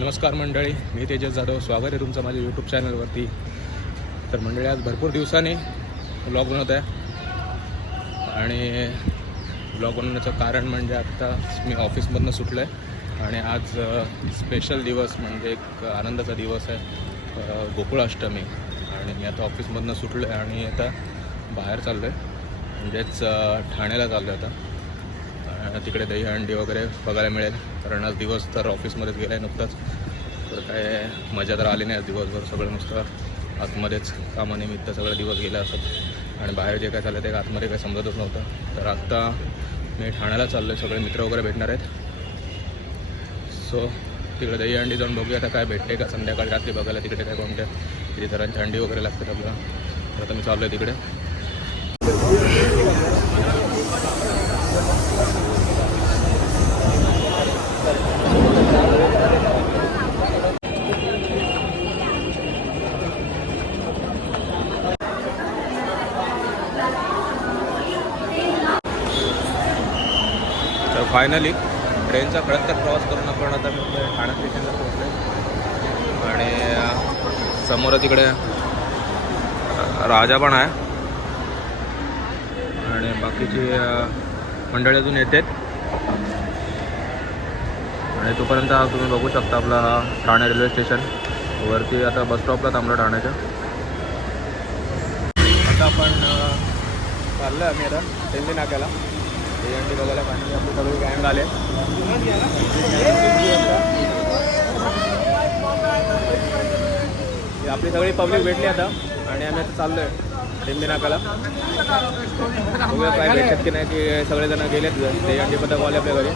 नमस्कार मंडळी, मी तेजस जाधव. स्वागत आहे तुमचं माझ्या यूट्यूब चॅनलवरती. तर मंडळी, आज भरपूर दिवसांनी ब्लॉग बनवत आहे आणि ब्लॉग बनवण्याचं कारण म्हणजे आत्ता मी ऑफिसमधनं सुटलो आहे आणि आज स्पेशल दिवस म्हणजे एक आनंदाचा दिवस आहे, गोकुळाष्टमी. आणि मी आता ऑफिसमधनं सुटलो आहे आणि आता बाहेर चाललो आहे, म्हणजेच ठाण्याला चाललो आहे. आता तिकडे दहीहंडी वगैरे बघायला मिळेल, कारण आज दिवस तर ऑफिसमध्येच गेला आहे नुकताच. तर काय मजा तर आली नाही आज दिवसभर. सगळं नुसतं आतमध्येच कामानिमित्त सगळं दिवस गेला असत आणि बाहेर जे काय चाललं ते आतमध्ये काही समजतच नव्हतं. तर आत्ता मी ठाण्याला चाललो आहे, सगळे मित्र वगैरे भेटणार आहेत. सो तिकडे दहीहंडी जाऊन बघूया आता काय भेटते का संध्याकाळी रात्री बघायला. तिकडे काय कोणत्या किती तऱ्हांची हंडी वगैरे लागतात आपल्याला. तर आता मी चाललो आहे तिकडे. तर फायनली ट्रेनचा खडकतर प्रवास करून आपण आता ठाणे स्टेशनला पोहोचलो आणि समोर तिकडे राजा पण आहे आणि बाकीची मंडळी अजून येतात. आणि तोपर्यंत तुम्ही बघू शकता आपला हा ठाणे रेल्वे स्टेशन वरती. आता बस स्टॉपला थांबलो ठाण्याच्या. आता आपण चाललो आहे आम्ही आता रेल्वे नाक्याला दहीहंडी बघायला. पाणी आपली सगळी गँग आले. आपली सगळी पब्लिक भेटली आता आणि आम्ही आता चाललो आहे रेल्वे नाक्याला. बघूया काय भेटतात की नाही, की सगळेजण गेलेत दहीहंडी पथकवाले आपल्या घरी.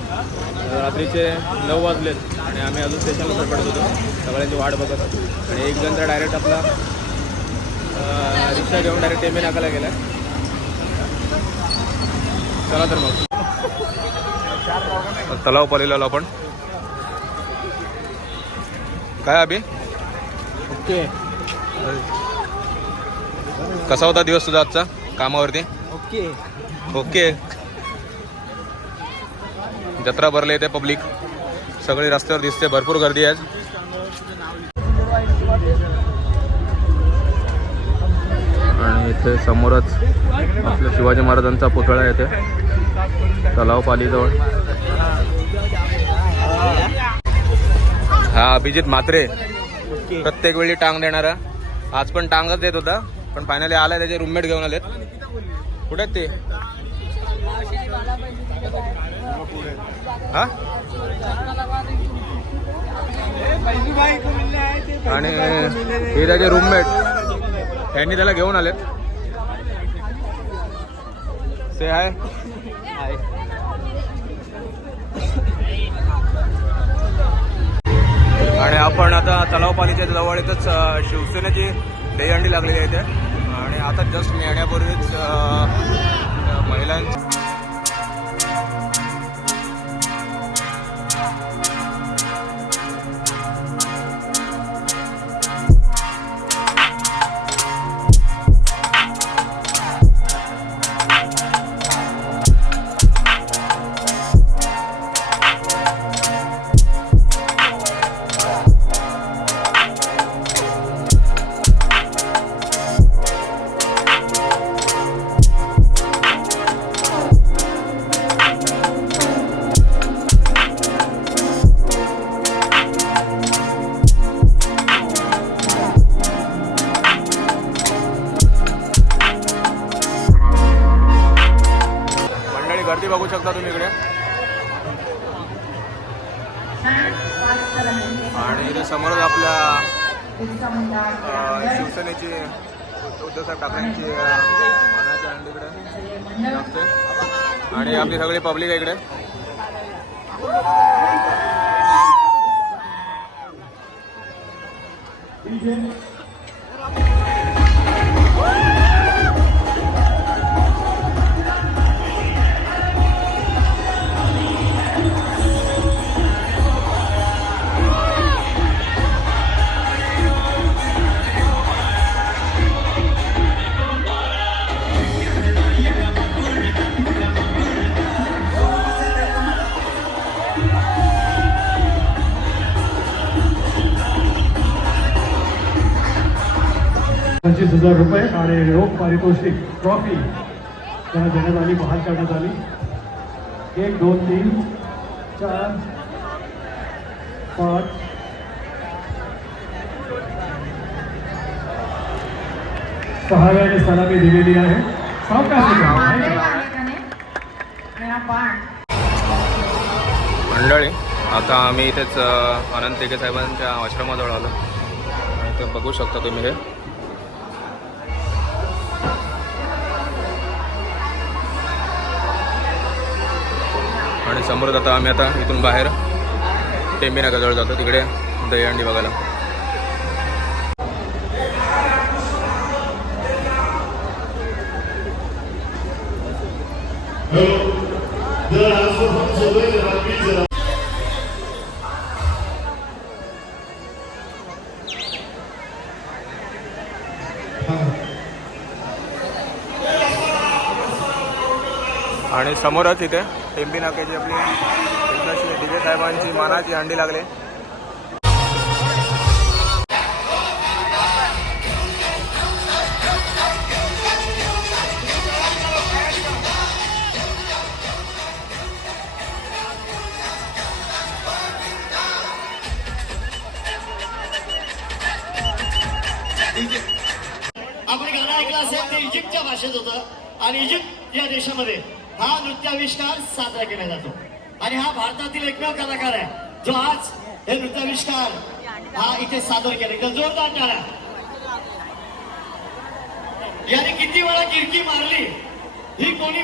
रात्रीचे 9 वाजलेत आणि आम्ही अजून स्टेशनला पडत होतो, सगळ्यांची वाट बघत होतो. आणि एक जण तर डायरेक्ट आपला रिक्षा घेऊन डायरेक्ट रेल्वे नाक्याला गेला. चला तर मग तलाव पालीला आपण काय अभि. ओके, कसा होता दिवस तुझा आजचा कामावरती? Okay okay. जत्रा भरले येते, पब्लिक सगळी रस्त्यावर दिसते, भरपूर गर्दी आहे. आणि इथे समोरच आपल्या शिवाजी महाराजांचा पुतळा येते तलाव पालीजवळ. हा अभिजित म्हात्रे, प्रत्येक वेळी टांग देणारा. आज पण टांगच देत होता, पण फायनली आलाय. त्याचे रूममेट घेऊन आलेत. कुठे आहेत ते? हा, आणि हे त्याचे रूममेट, त्यांनी त्याला घेऊन आलेत. से हाय. आणि आपण आता तलावपालीच्या जवळच शिवसेनेची दहीहंडी लागलेली आहे इथे. आणि आता जस्ट मी येण्यापूर्वीच महिलांची गर्दी बघू शकता तुम्ही इकडे. आणि इथे समोरच आपल्या शिवसेनेची उद्धवसाहेब ठाकरेंची मानाची हंडी इकडे लागते. आणि आपली सगळी पब्लिक आहे इकडे. 25,000 रुपये आणि रोख पारितोषिक ट्रॉफी त्यांना देण्यात आली, बहाल करण्यात आली. 1 2 3 4 5 6व्या सलामी दिलेली आहे. मंडळी, आता आम्ही इथेच अनंत टेके साहेबांच्या आश्रमाजवळ आलो आणि ते बघू शकता तुम्ही हे. आणि समोर आता आम्ही आता इथून बाहेर टेंबी नाक्याजवळ जातो, तिकडे दहीहंडी बघायला. आणि समोरच इथे टेंबी नाक्याची आपली DJ साहेबांची मानाची हंडी लागली. आपण गाणं ऐकलं असेल ते इजिप्तच्या भाषेत होतं आणि इजिप्त या देशामध्ये हा नृत्याविष्कार साजरा केला जातो आणि हा भारतातील एकमेव कलाकार आहे जो आज हे नृत्याविष्कार हा इथे सादर केला. एकदम जोरदार टाळ्या. याने किती वेळा किरकी मारली ही कोणी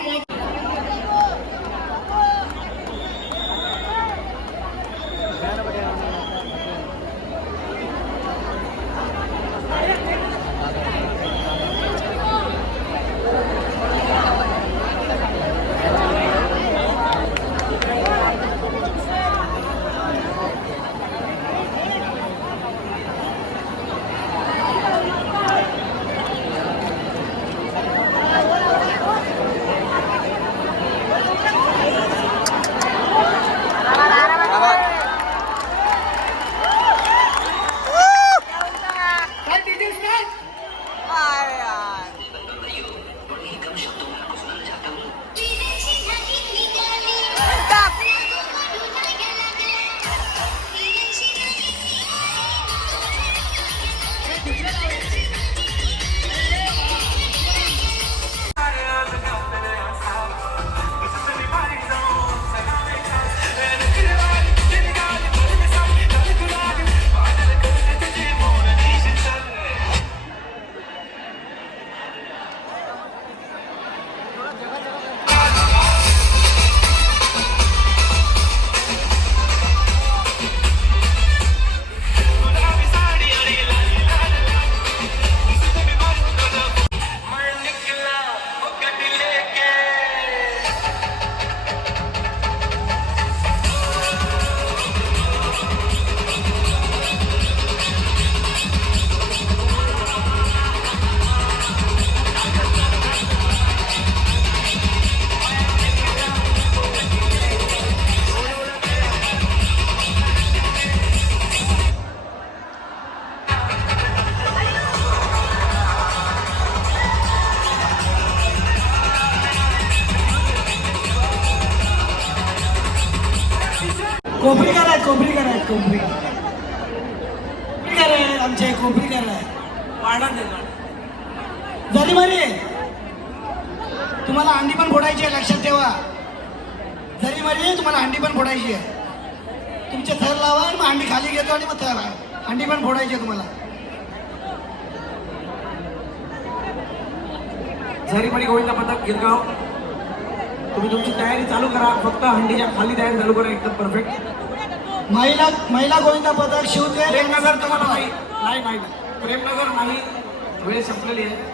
कोपरीकर आहेत आमचे कोपरीकर आहे. वाढत जरी बरी तुम्हाला अंडी पण फोडायची आहे, लक्षात ठेवा. जरी बरी तुम्हाला अंडी पण फोडायची आहे. तुमचे थर लावा मग अंडी खाली घेतो आणि मग थर अंडी पण फोडायची आहे तुम्हाला. झरीमरी गोविंदा पथक गिरगाव, तुम्ही तुमची तयारी चालू करा. फक्त हंडीच्या खाली तयारी चालू करा, एकदम परफेक्ट. महिला गोविंदा पथक शिवते. प्रेमनगर तुम्हाला नाही प्रेमनगर नाही, वेळ संपलेली आहे.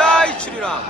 जय श्रीराम.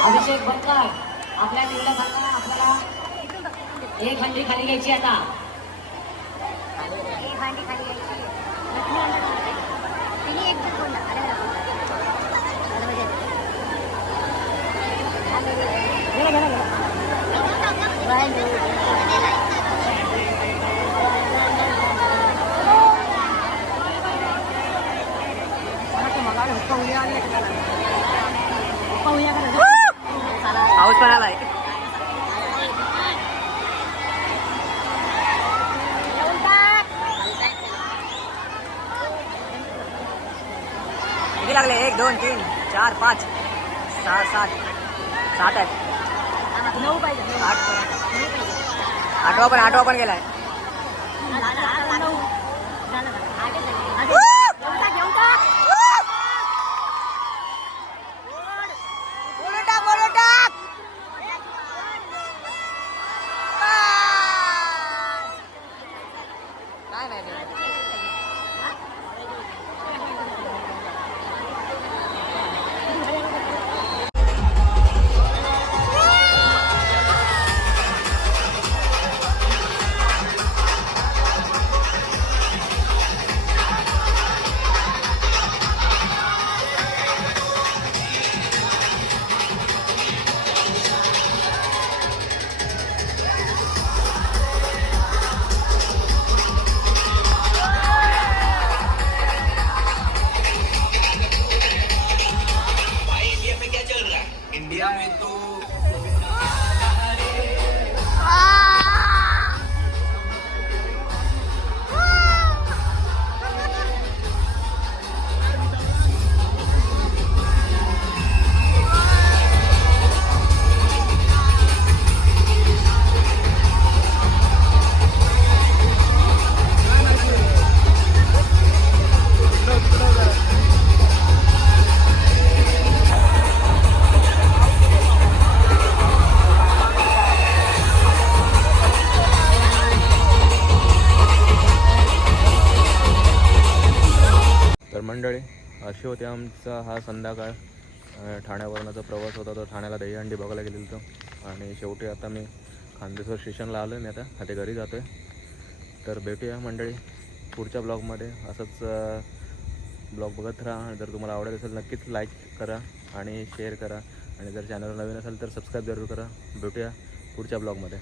अभिषेक बंकर आपल्या टीमला सांगा आपल्याला एक हंडी खाली घ्यायची आता. एक हंडी खाली घ्यायची. पाऊस पण आलाय. किती लागले? 1 2 3 4 5 6 7 7 आहेत. 9 पाहिजे. 8वा पण गेलाय. तर मंडळी अशी होती आमचा हा संध्याकाळ. ठाण्यावरणाचा प्रवास होता, तो ठाण्याला दहीहंडी बघायला गेलेलो होतो आणि शेवटी आता मी खानदेश्वर स्टेशनला आलो. मी आता घरी जातो आहे. तर भेटूया मंडळी पुढच्या ब्लॉगमध्ये. असंच ब्लॉग बघत राहा. जर तुम्हाला आवडत असेल नक्कीच लाईक करा आणि शेअर करा आणि जर चॅनल नवीन असेल तर सबस्क्राईब जरूर करा. भेटूया पुढच्या ब्लॉगमध्ये.